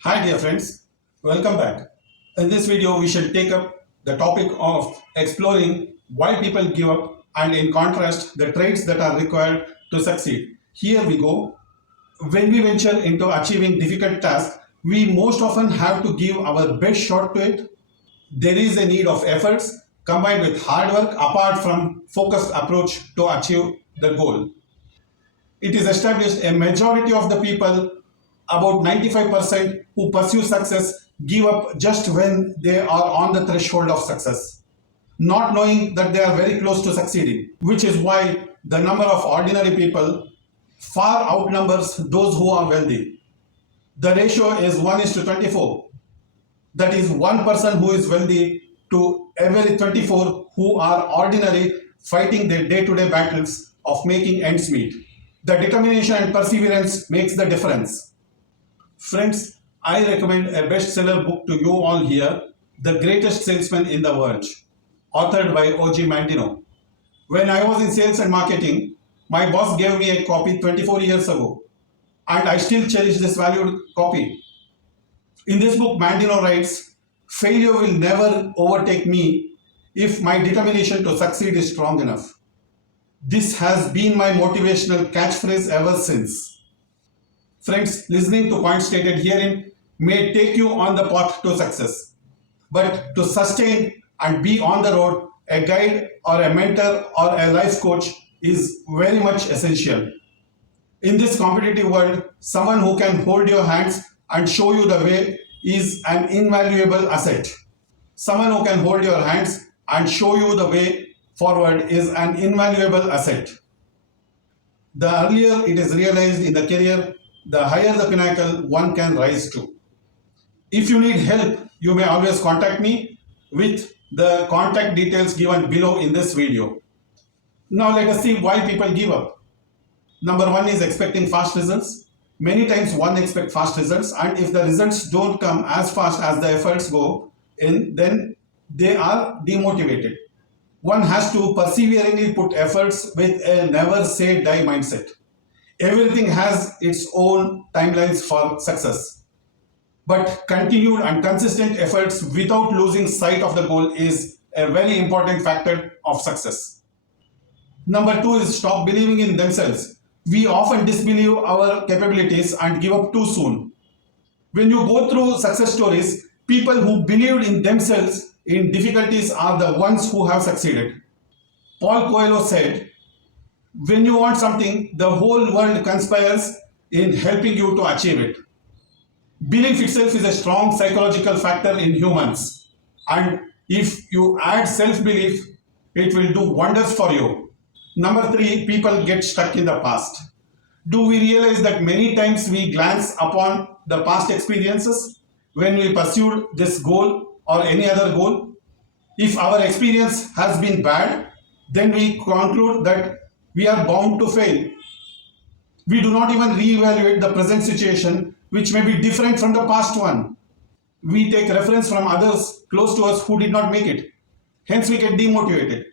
Hi dear friends, welcome back. In this video we shall take up the topic of exploring why people give up and in contrast the traits that are required to succeed. Here we go. When we venture into achieving difficult tasks, we most often have to give our best shot to it. There is a need of efforts combined with hard work apart from focused approach to achieve the goal. It is established a majority of the people, about 95%, who pursue success give up just when they are on the threshold of success, not knowing that they are very close to succeeding, which is why the number of ordinary people far outnumbers those who are wealthy. The ratio is 1 is to 24. That is one person who is wealthy to every 24 who are ordinary fighting their day-to-day battles of making ends meet. The determination and perseverance makes the difference. Friends, I recommend a bestseller book to you all here, The Greatest Salesman in the World, authored by O.G. Mandino. When I was in sales and marketing, my boss gave me a copy 24 years ago, and I still cherish this valued copy. In this book, Mandino writes, "Failure will never overtake me if my determination to succeed is strong enough." This has been my motivational catchphrase ever since. Friends, listening to points stated herein may take you on the path to success. But to sustain and be on the road, a guide or a mentor or a life coach is very much essential. In this competitive world, someone who can hold your hands and show you the way is an invaluable asset. Someone who can hold your hands and show you the way forward is an invaluable asset. The earlier it is realized in the career, the higher the pinnacle one can rise to. If you need help, you may always contact me with the contact details given below in this video. Now let us see why people give up. Number one is expecting fast results. Many times one expects fast results, and if the results don't come as fast as the efforts go in, then they are demotivated. One has to perseveringly put efforts with a never say die mindset. Everything has its own timelines for success. But continued and consistent efforts without losing sight of the goal is a very important factor of success. Number two is stop believing in themselves. We often disbelieve our capabilities and give up too soon. When you go through success stories, people who believed in themselves in difficulties are the ones who have succeeded. Paul Coelho said, "When you want something, the whole world conspires in helping you to achieve it." Belief itself is a strong psychological factor in humans, and if you add self-belief, it will do wonders for you. Number three, people get stuck in the past. Do we realize that many times we glance upon the past experiences when we pursued this goal or any other goal? If our experience has been bad, then we conclude that we are bound to fail. We do not even reevaluate the present situation, which may be different from the past one. We take reference from others close to us who did not make it. Hence, we get demotivated.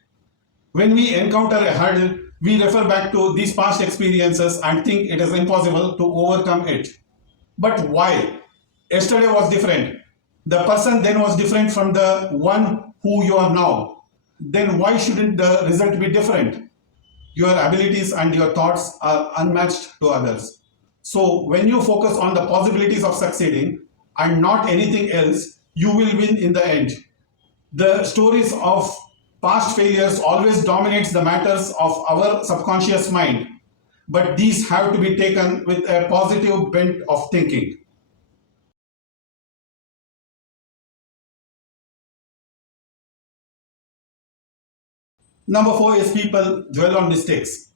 When we encounter a hurdle, we refer back to these past experiences and think it is impossible to overcome it. But why? Yesterday was different. The person then was different from the one who you are now. Then why shouldn't the result be different? Your abilities and your thoughts are unmatched to others. So when you focus on the possibilities of succeeding and not anything else, you will win in the end. The stories of past failures always dominates the matters of our subconscious mind, but these have to be taken with a positive bent of thinking. Number four is people dwell on mistakes.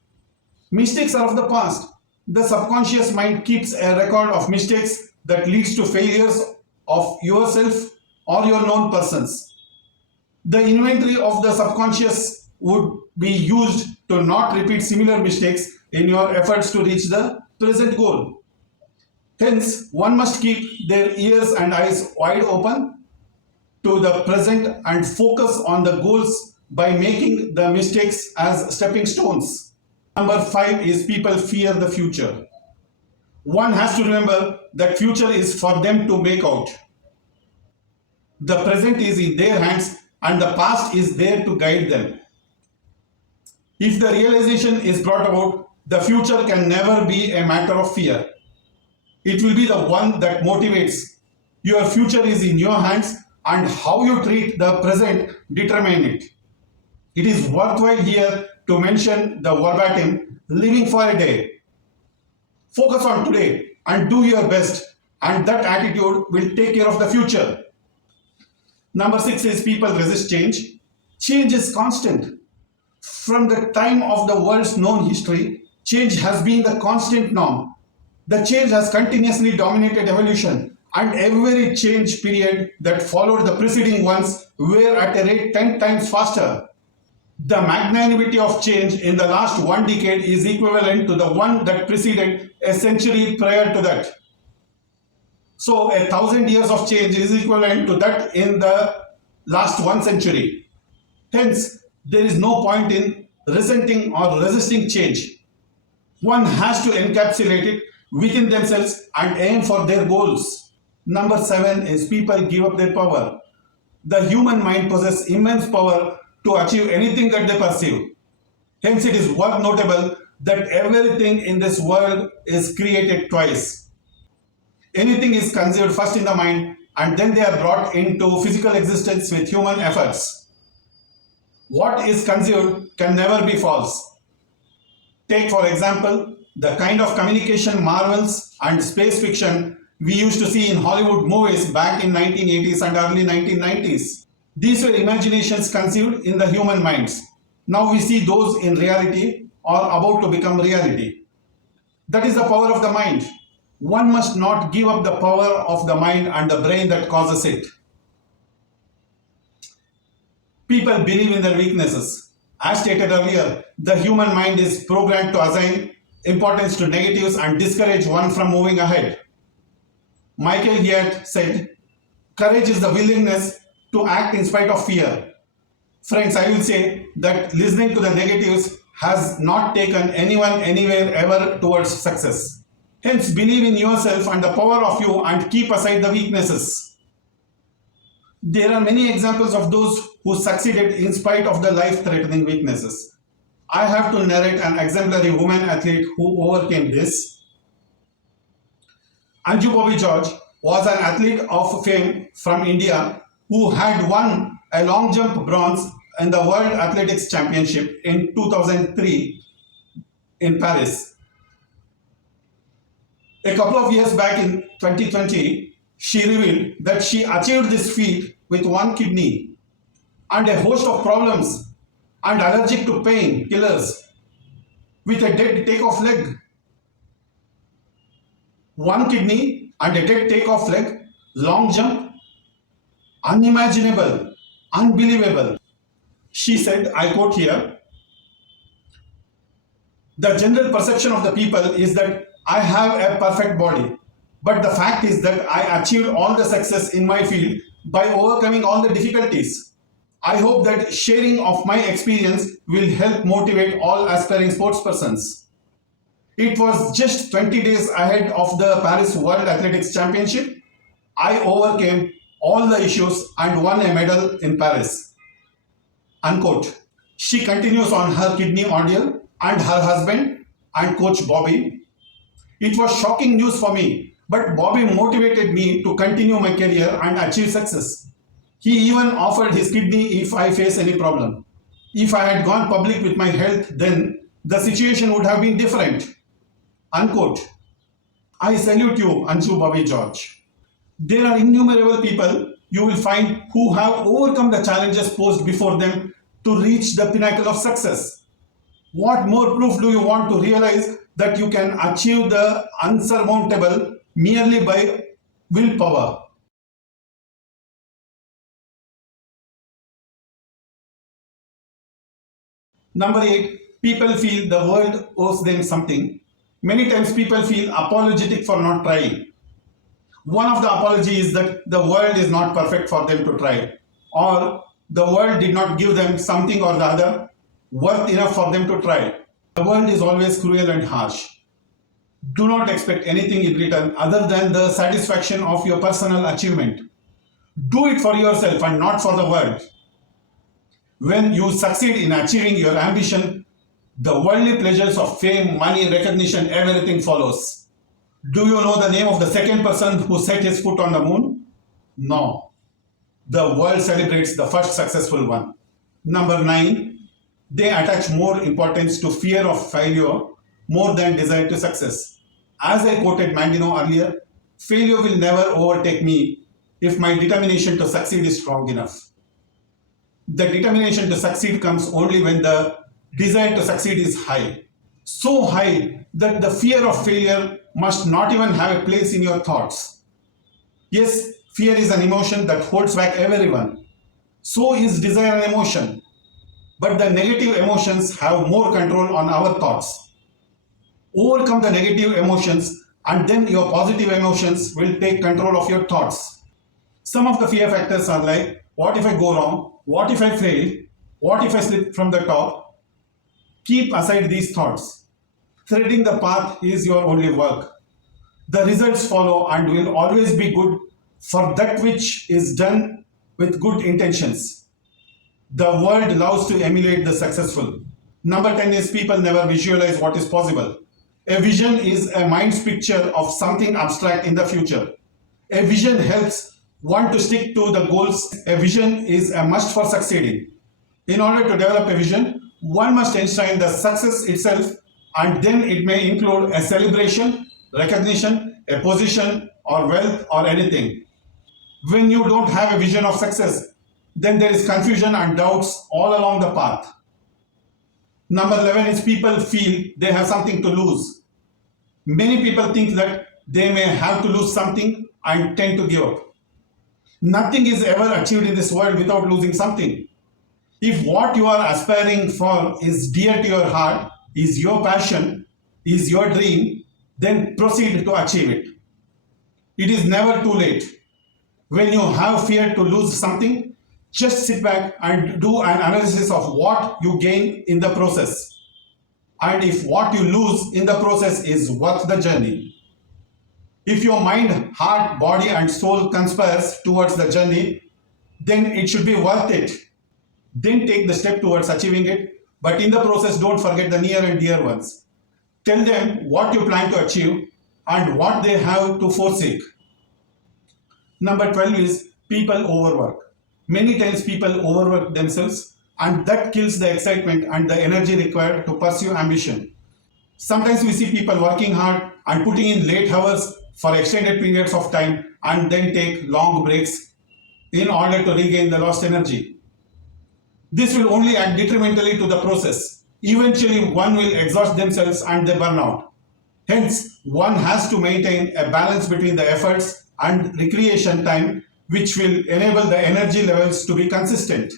Mistakes are of the past. The subconscious mind keeps a record of mistakes that leads to failures of yourself or your known persons. The inventory of the subconscious would be used to not repeat similar mistakes in your efforts to reach the present goal. Hence, one must keep their ears and eyes wide open to the present and focus on the goals by making the mistakes as stepping stones. Number five is people fear the future. One has to remember that future is for them to make out. The present is in their hands and the past is there to guide them. If the realization is brought about, the future can never be a matter of fear. It will be the one that motivates. Your future is in your hands and how you treat the present determine it. It is worthwhile here to mention the verbatim living for a day. Focus on today and do your best, and that attitude will take care of the future. Number 6 is people resist change. Change is constant. From the time of the world's known history, change has been the constant norm. The change has continuously dominated evolution, and every change period that followed the preceding ones were at a rate 10 times faster. The magnanimity of change in the last one decade is equivalent to the one that preceded a century prior to that. So 1,000 years of change is equivalent to that in the last 1 century. Hence, there is no point in resenting or resisting change. One has to encapsulate it within themselves and aim for their goals. Number 7 is people give up their power. The human mind possesses immense power to achieve anything that they pursue. Hence, it is worth notable that everything in this world is created twice. Anything is conceived first in the mind and then they are brought into physical existence with human efforts. What is conceived can never be false. Take for example the kind of communication marvels and space fiction we used to see in Hollywood movies back in 1980s and early 1990s. These were imaginations conceived in the human minds. Now we see those in reality or about to become reality. That is the power of the mind. One must not give up the power of the mind and the brain that causes it. People believe in their weaknesses. As stated earlier, the human mind is programmed to assign importance to negatives and discourage one from moving ahead. Michael Hyatt said, "Courage is the willingness to act in spite of fear." Friends, I will say that listening to the negatives has not taken anyone anywhere ever towards success. Hence, believe in yourself and the power of you and keep aside the weaknesses. There are many examples of those who succeeded in spite of the life-threatening weaknesses. I have to narrate an exemplary woman athlete who overcame this. Anju Bobby George was an athlete of fame from India who had won a long jump bronze in the World Athletics Championship in 2003 in Paris. A couple of years back in 2020, she revealed that she achieved this feat with one kidney and a host of problems and allergic to pain killers with a dead takeoff leg. One kidney and a dead takeoff leg, long jump, unimaginable, unbelievable. She said, I quote here, "The general perception of the people is that I have a perfect body, but the fact is that I achieved all the success in my field by overcoming all the difficulties. I hope that sharing of my experience will help motivate all aspiring sportspersons." It was just 20 days ahead of the Paris World Athletics Championship. I overcame all the issues and won a medal in Paris. Unquote. She continues on her kidney ordeal and her husband and coach Bobby. "It was shocking news for me, but Bobby motivated me to continue my career and achieve success. He even offered his kidney if I face any problem. If I had gone public with my health, then the situation would have been different." Unquote. I salute you, Anju Bobby George. There are innumerable people you will find who have overcome the challenges posed before them to reach the pinnacle of success. What more proof do you want to realize that you can achieve the unsurmountable merely by willpower? Number 8, people feel the world owes them something. Many times people feel apologetic for not trying. One of the apologies is that the world is not perfect for them to try, or the world did not give them something or the other worth enough for them to try. The world is always cruel and harsh. Do not expect anything in return other than the satisfaction of your personal achievement. Do it for yourself and not for the world. When you succeed in achieving your ambition, the worldly pleasures of fame, money, recognition, everything follows. Do you know the name of the second person who set his foot on the moon? No. The world celebrates the first successful one. Number 9, they attach more importance to fear of failure more than desire to success. As I quoted Mandino earlier, failure will never overtake me if my determination to succeed is strong enough. The determination to succeed comes only when the desire to succeed is high. So high that the fear of failure must not even have a place in your thoughts. Yes, fear is an emotion that holds back everyone. So is desire an emotion. But the negative emotions have more control on our thoughts. Overcome the negative emotions and then your positive emotions will take control of your thoughts. Some of the fear factors are like, what if I go wrong? What if I fail? What if I slip from the top? Keep aside these thoughts. Threading the path is your only work. The results follow and will always be good for that which is done with good intentions. The world loves to emulate the successful. Number 10 is people never visualize what is possible. A vision is a mind's picture of something abstract in the future. A vision helps one to stick to the goals. A vision is a must for succeeding. In order to develop a vision, one must enshrine the success itself, and then it may include a celebration, recognition, a position, or wealth, or anything. When you don't have a vision of success, then there is confusion and doubts all along the path. Number 11 is people feel they have something to lose. Many people think that they may have to lose something and tend to give up. Nothing is ever achieved in this world without losing something. If what you are aspiring for is dear to your heart, is your passion, is your dream, then proceed to achieve it. It is never too late. When you have fear to lose something, just sit back and do an analysis of what you gain in the process. And if what you lose in the process is worth the journey. If your mind, heart, body and soul conspires towards the journey, then it should be worth it. Then take the step towards achieving it. But in the process, don't forget the near and dear ones. Tell them what you plan to achieve and what they have to forsake. Number 12 is people overwork. Many times people overwork themselves and that kills the excitement and the energy required to pursue ambition. Sometimes we see people working hard and putting in late hours for extended periods of time and then take long breaks in order to regain the lost energy. This will only add detrimentally to the process. Eventually, one will exhaust themselves and they burn out. Hence, one has to maintain a balance between the efforts and recreation time, which will enable the energy levels to be consistent.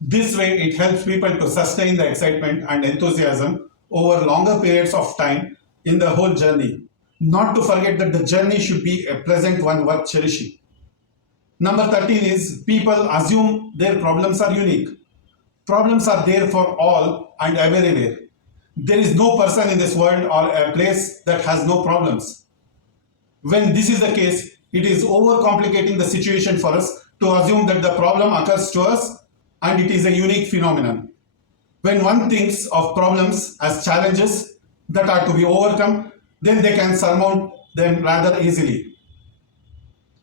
This way, it helps people to sustain the excitement and enthusiasm over longer periods of time in the whole journey. Not to forget that the journey should be a pleasant one worth cherishing. Number 13 is people assume their problems are unique. Problems are there for all and everywhere. There is no person in this world or a place that has no problems. When this is the case, it is overcomplicating the situation for us to assume that the problem occurs to us and it is a unique phenomenon. When one thinks of problems as challenges that are to be overcome, then they can surmount them rather easily.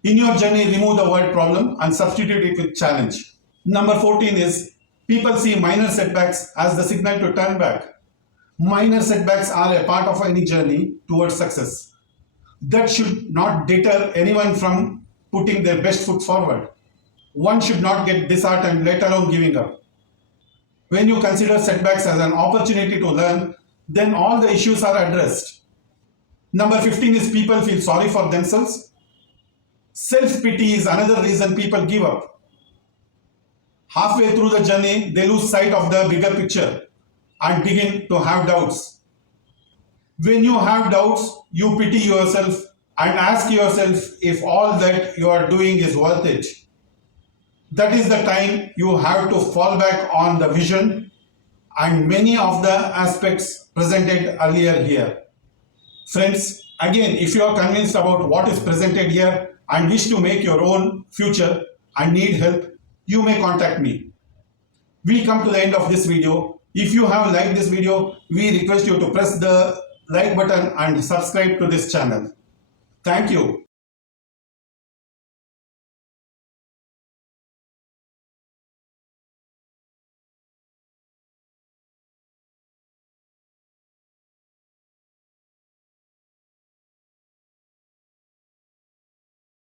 In your journey, remove the word problem and substitute it with challenge. Number 14 is people see minor setbacks as the signal to turn back. Minor setbacks are a part of any journey towards success. That should not deter anyone from putting their best foot forward. One should not get disheartened, let alone giving up. When you consider setbacks as an opportunity to learn, then all the issues are addressed. Number 15 is people feel sorry for themselves. Self-pity is another reason people give up. Halfway through the journey, they lose sight of the bigger picture and begin to have doubts. When you have doubts, you pity yourself and ask yourself if all that you are doing is worth it. That is the time you have to fall back on the vision and many of the aspects presented earlier here. Friends, again, if you are convinced about what is presented here and wish to make your own future and need help, you may contact me. We come to the end of this video. If you have liked this video, we request you to press the like button and subscribe to this channel. Thank you.